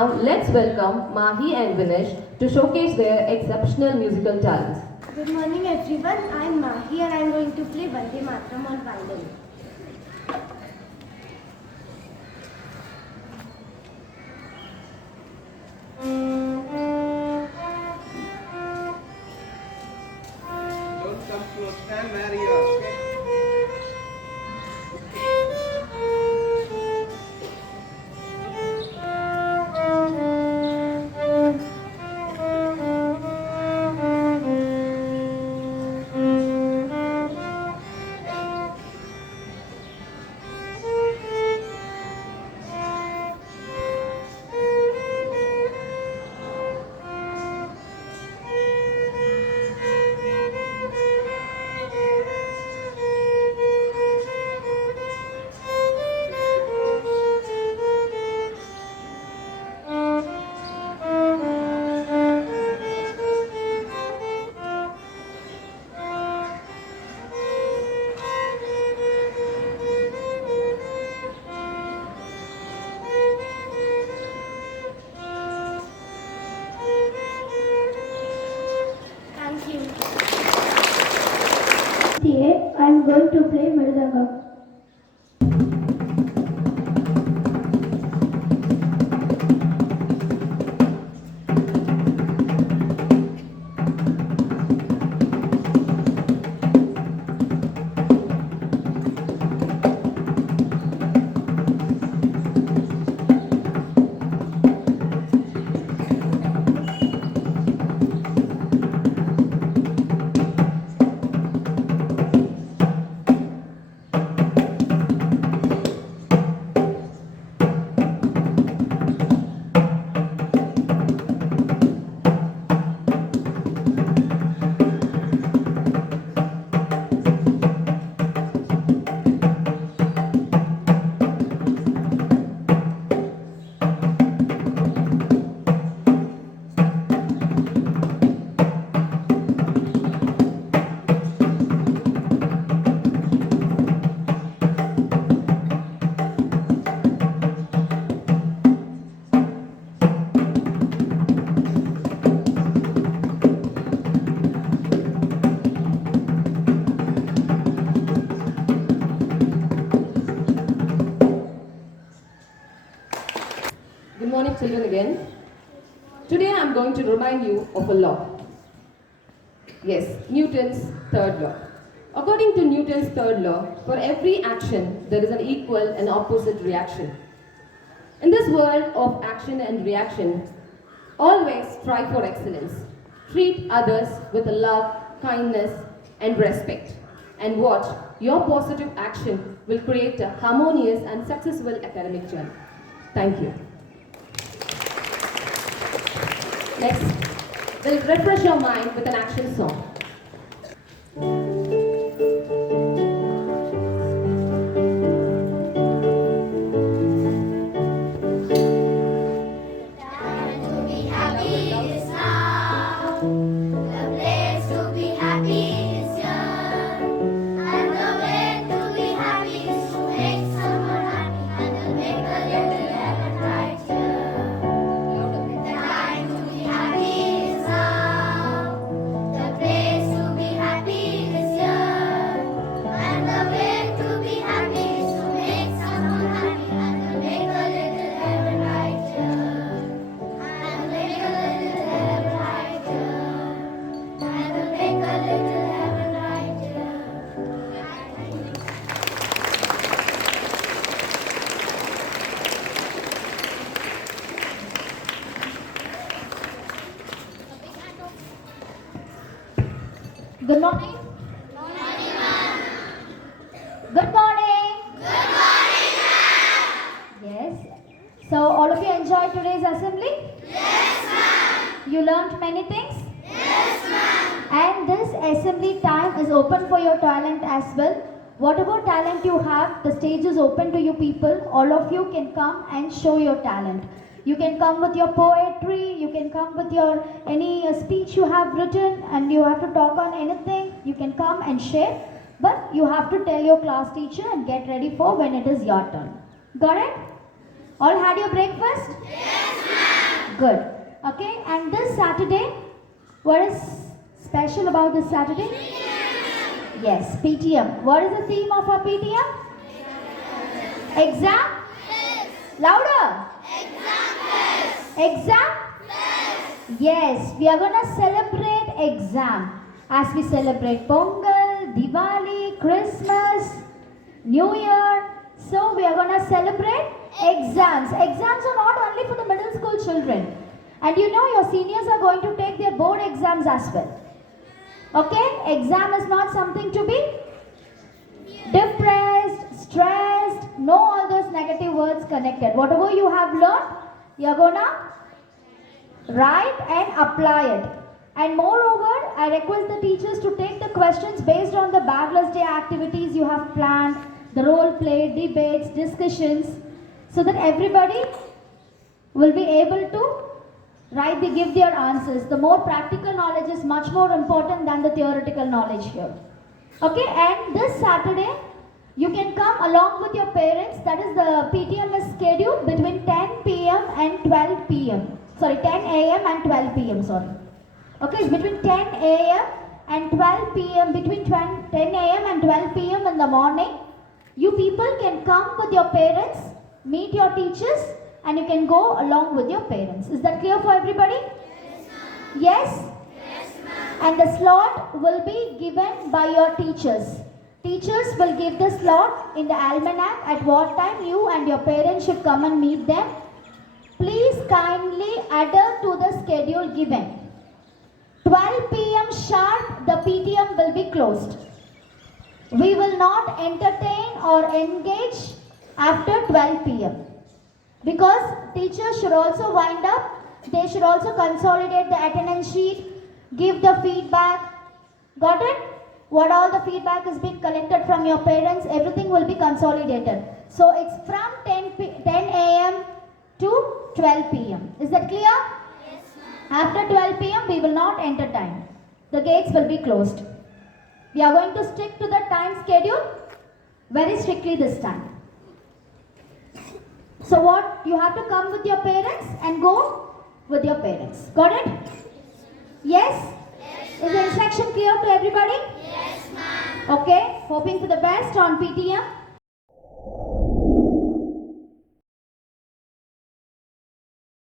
Now let's welcome Mahi and Vinesh to showcase their exceptional musical talents. Good morning everyone, I am Mahi and I am going to play Vande Mataram on violin. Don't come close, stand where you are, okay? Thank you. Today I am going to play Mridangam. Good morning, children, again. Today I am going to remind you of a law. Yes, Newton's third law. According to Newton's third law, for every action there is an equal and opposite reaction. In this world of action and reaction, always strive for excellence. Treat others with love, kindness, and respect. And watch, your positive action will create a harmonious and successful academic journey. Thank you. Next, we'll refresh your mind with an action song. Time to be happy is now. The place to be happy is here. And the way to be happy is to make someone happy and to make a little heaven right here. The time to be happy is now. The place to be happy is here. And the way to be happy is to make someone happy and to make a little heaven right here. And make a little heaven right here. And make a little heaven right here. Good morning. Good morning. Yes. So all of you enjoyed today's assembly? Yes, ma'am. You learned many things? Yes, ma'am. And this assembly time is open for your talent as well. Whatever talent you have, the stage is open to you people. All of you can come and show your talent. You can come with your poetry, you can come with your any speech you have written and you have to talk on anything. You can come and share. But you have to tell your class teacher and get ready for when it is your turn. Got it? All had your breakfast? Yes, ma'am. Good. Okay, and this Saturday, what is special about this Saturday? Yes, PTM. What is the theme of our PTM? Exam? Louder. Exam? Yes, we are going to celebrate exam as we celebrate Pongal, Diwali, Christmas, New Year. So we are going to celebrate exams. Exams are not only for the middle school children. And you know your seniors are going to take their board exams as well. Okay? Exam is not something to be depressed, stressed, no all those negative words connected. Whatever you have learned, you are going to write and apply it. And moreover, I request the teachers to take the questions based on the Bagless Day activities you have planned, the role play, debates, discussions, so that everybody will be able to give their answers. The more practical knowledge is much more important than the theoretical knowledge here. Okay, and this Saturday, you can come along with your parents. That is, the PTM is scheduled between 10 p.m. and 12 p.m. Sorry, 10 a.m. and 12 p.m. Sorry. Okay, it's between 10 a.m. and 12 p.m. Between 10 a.m. and 12 p.m. in the morning, you people can come with your parents, meet your teachers, and you can go along with your parents. Is that clear for everybody? Yes? And the slot will be given by your teachers. Teachers will give the slot in the almanac at what time you and your parents should come and meet them. Please kindly adhere to the schedule given. 12 p.m. sharp, the PTM will be closed. We will not entertain or engage after 12 p.m. Because teachers should also wind up. They should also consolidate the attendance sheet, give the feedback. Got it? What all the feedback is being collected from your parents, everything will be consolidated. So it's from 10 a.m. to 12 p.m. Is that clear? Yes, ma'am. After 12 p.m. we will not entertain. The gates will be closed. We are going to stick to the time schedule very strictly this time. So what? You have to come with your parents and go with your parents. Got it? Yes? Is the instruction clear to everybody? Yes, ma'am. Okay. Hoping for the best on PTM.